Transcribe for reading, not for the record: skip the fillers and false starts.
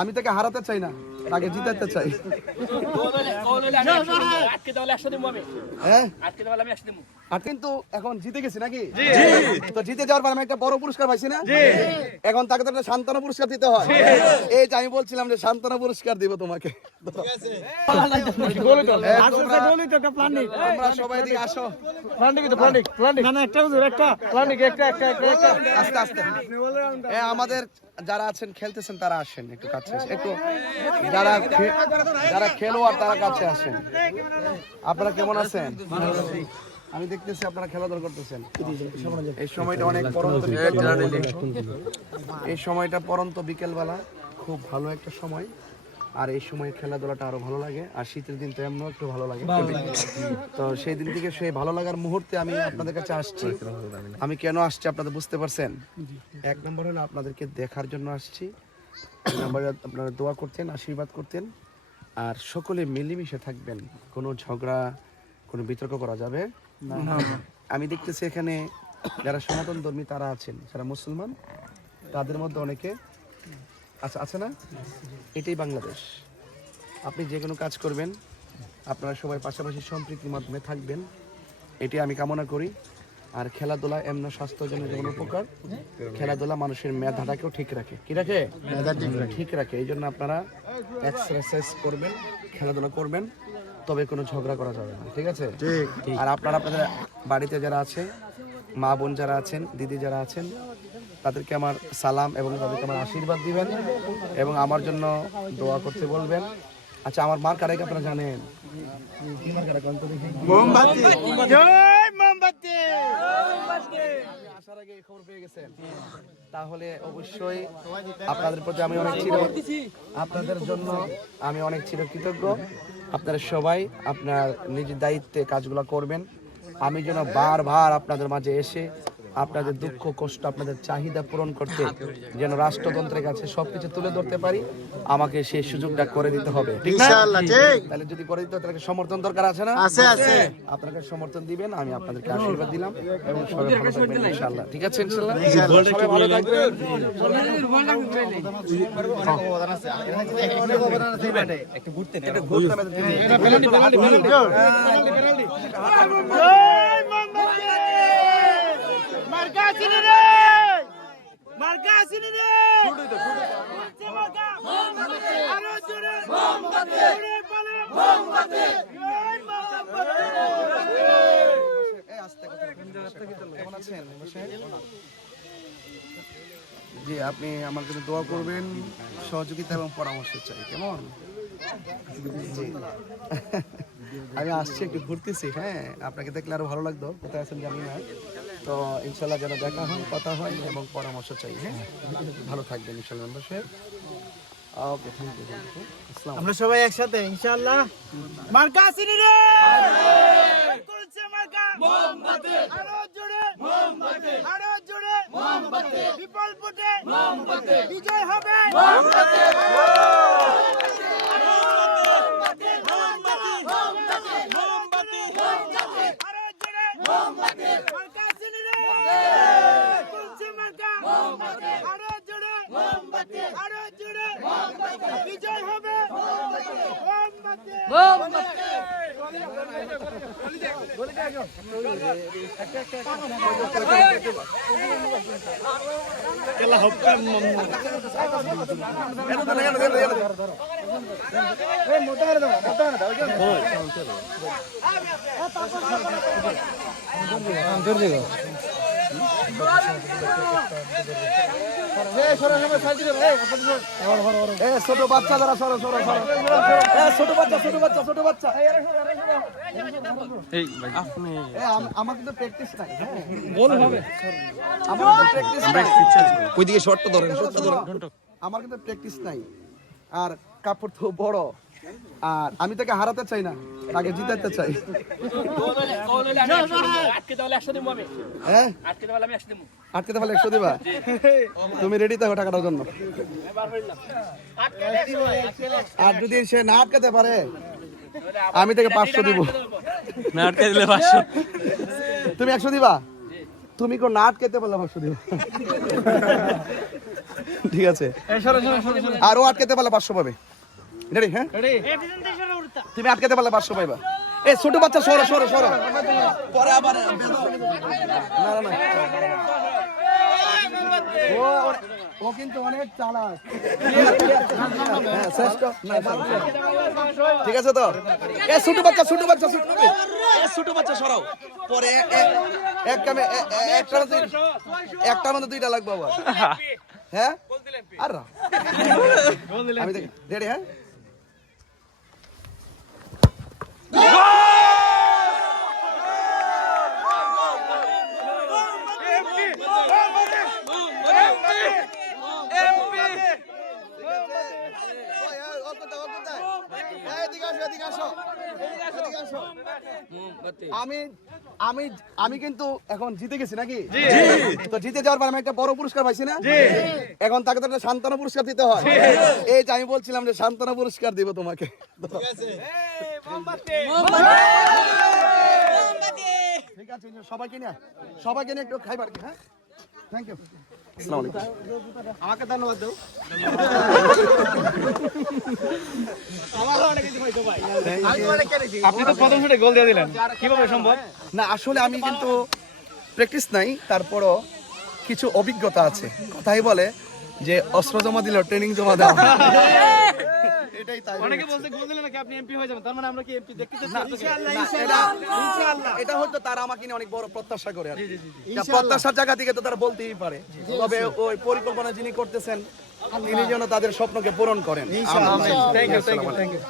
আমি তাকে হারাতে চাই না, তাকে জিতাতে চাই। আর কিন্তু এখন জিতে গেছি নাকি? তো জিতে যাওয়ার পর আমি একটা বড় পুরস্কার পাইছি না? এখন তাকে তো একটা সান্ত্বনা পুরস্কার দিতে হয়। এই যে আমি বলছিলাম যে সান্ত্বনা পুরস্কার দিব তোমাকে। তোমরা সবাই এদিকে আসো। আস্তে আস্তে আমাদের যারা আছেন খেলতেছেন তারা আসেন একটু কাছে, একটু যারা খেলোয়াড় তারা কাছে আসেন। আপনারা কেমন আছেন? আমি দেখতেছি আপনারা খেলাধুলা করতেছেন। এই সময়টা অনেক পরন্ত বিকেলবেলা, এই সময়টা পরন্ত বিকেলবেলা খুব ভালো একটা সময়। আর এই সময় খেলাধুলাটা আরো ভালো লাগে। আর শীতের দিন তো এমনও একটু ভালো লাগে। তো সেই দিন থেকে সেই ভালো লাগার মুহূর্তে আমি আপনাদের কাছে আসছি। আমি কেন আসছি আপনাদের বুঝতে পারছেন? এক নম্বর হলো আপনাদেরকে দেখার জন্য আসছি, দুই নম্বরে আপনারা দোয়া করতেন, আশীর্বাদ করতেন, আর সকলে মিলেমিশে থাকবেন। কোনো ঝগড়া, কোনো বিতর্ক করা যাবে না। আমি দেখতেছি এখানে যারা সনাতন ধর্মী তারা আছেন, যারা মুসলমান তাদের মধ্যে অনেকে আছে না? এটাই বাংলাদেশ। আপনি যে কোনো কাজ করবেন, আপনারা সবাই পাশাপাশি সম্প্রীতির মাধ্যমে থাকবেন, এটি আমি কামনা করি। আর খেলাধুলা এমন স্বাস্থ্যের জন্য যেমন উপকার, খেলাধুলা মানুষের মেধাটাকেও ঠিক রাখে। কি রাখে? ঠিক রাখে। এই জন্য আপনারা এক্সারসাইজ করবেন, খেলাধুলা করবেন, তবে কোনো ঝগড়া করা যাবে না। ঠিক আছে? আর আপনারা আপনাদের বাড়িতে যারা আছে, মা বোন যারা আছেন, দিদি যারা আছেন, তাদেরকে আমার সালাম এবং তাদেরকে আমার আশীর্বাদ দিবেন এবং আমার জন্য দোয়া করতে বলবেন। আচ্ছা, আমার মার কারাকে আপনারা জানেন? কি মার কারা? মোমবাতি। জয় মোমবাতি। আসার আগে খবর পেয়ে গেছেন? তাহলে অবশ্যই আপনাদের প্রতি আমি আপনাদের জন্য আমি অনেক চিরকৃতজ্ঞ। আপনারা সবাই আপনার নিজের দায়িত্বে কাজগুলো করবেন। আমি যেন বারবার আপনাদের মাঝে এসে আপনাদের দুঃখ কষ্ট, আপনাদের চাহিদা পূরণ করতে যেন রাষ্ট্রযন্ত্রের কাছে সবকিছু তুলে ধরতে পারি, আমাকে সেই সুযোগটা করে দিতে হবে। তাহলে যদি করে দিতে তাহলে সমর্থন দরকার আছে না? আছে। আপনাকে সমর্থন দিবেন, আমি আপনাদেরকে আশীর্বাদ দিলাম এবং সবাই ভালো থাকবেন ইনশাআল্লাহ। ঠিক আছে? ইনশাআল্লাহ সবাই ভালো থাকবেন। একটু ঘুরতে জি, আপনি আমার জন্য দোয়া করবেন, সহযোগিতা এবং পরামর্শ চাই। কেমন? জি, আমি আসছি, একটু ঘুরতেছি। হ্যাঁ, আপনাকে দেখলে আরো ভালো লাগতো। কোথায় আছেন জানি না। তো ইনশাল্লাহ যেন দেখা হয়, কথা হয় এবং পরামর্শ চাই। হ্যাঁ, ভালো থাকবেন ইনশাল্লাহ। ওকে, থ্যাংক ইউ। আমরা সবাই একসাথে ইনশাআল্লাহ। মার্কা আসেনি রে, করছে মার্কা মোমবাতি, আরো জোরে মোমবাতি, আরো জোরে মোমবাতি, বিপুল ভোটে মোমবাতি, বিজয় হবে মোমবাতি, মোমবাতি, মোমবাতি, মোমবাতি, মোমবাতি, আরো জোরে মোমবাতি, মার্কা আসেনি রে, করছে মার্কা মোমবাতি, আরো জোরে মোমবাতি, আরো জোরে মোমবাতি, বিজয় হবে মোমবাতি, মোমবাতি। ছোট বাচ্চা যারা সরো সরো সরো, ছোট বাচ্চা ছোট বাচ্চা ছোট বাচ্চা, আমার কিন্তু প্র্যাকটিস নাই। ওইদিকে শর্টটা ধরেন, আমার কিন্তু প্র্যাকটিস নাই। আর কাপড় তো বড়, আর আমি তাকে হারাতে চাই না, তাকে জিতাতে চাই। আটকে তাহলে 100 দিবা? তুমি রেডি থাকো টাকাটার জন্য। আর যদি সে না আটকাতে পারে আমি তাকে 500 দিব। না আটকে দিলে 500। তুমি 100 দিবা? তুমি কোন না আটকাতে পারলে 500 দিবা। ঠিক আছে আর ও আটকাতে পারলে 500 পাবে রেডি হ্যাঁ তুমি আটকাতে পারলে 500 পাইবা এই ছোট বাচ্চা সরো সরো সরো পরে আবার না না না ও কিন্তু অনেক চালাক হ্যাঁ শ্রেষ্ঠ না ঠিক আছে তো এ ছোট বাচ্চা ছোট বাচ্চা সরাও পরে এক কামে একটা মধ্যে দুইটা লাগবে আবার হ্যাঁ আর আমি দেখ রেডি হ্যাঁ আমি কিন্তু এখন জিতে গেছি নাকি তো জিতে যাওয়ার পর আমি একটা বড় পুরস্কার পাইছি না এখন তাকে তো একটা সান্ত্বনা পুরস্কার দিতে হয় এই যে আমি বলছিলাম যে সান্ত্বনা পুরস্কার দিব তোমাকে ঠিক আছে সবাইকে নিয়ে একটু খাইবার হ্যাঁ থ্যাংক ইউ আমাকে ধন্যবাদ দাও আপনি তো প্রথম শুটে গোল দিয়ে দিলেন কিভাবে সম্ভব না আসলে আমি কিন্তু প্র্যাকটিস নাই তারপরও কিছু অভিজ্ঞতা আছে কথাই বলে যে অস্ত্র জমা দিল ট্রেনিং জমা দেওয়া এটাই তাই অনেকে বলছে গোল দিলে নাকি আপনি এমপি হয়ে যাবেন তার মানে আমরা কি এমপি দেখতে চাচ্ছি এটা হয়তো তারা আমাকে নিয়ে অনেক বড় প্রত্যাশা করে আর কি। তা প্রত্যাশার জায়গা থেকে তো তারা বলতেই পারে তবে ওই পরিকল্পনা যিনি করতেছেন তিনি যেন তাদের স্বপ্নকে পূরণ করেন থ্যাংক ইউ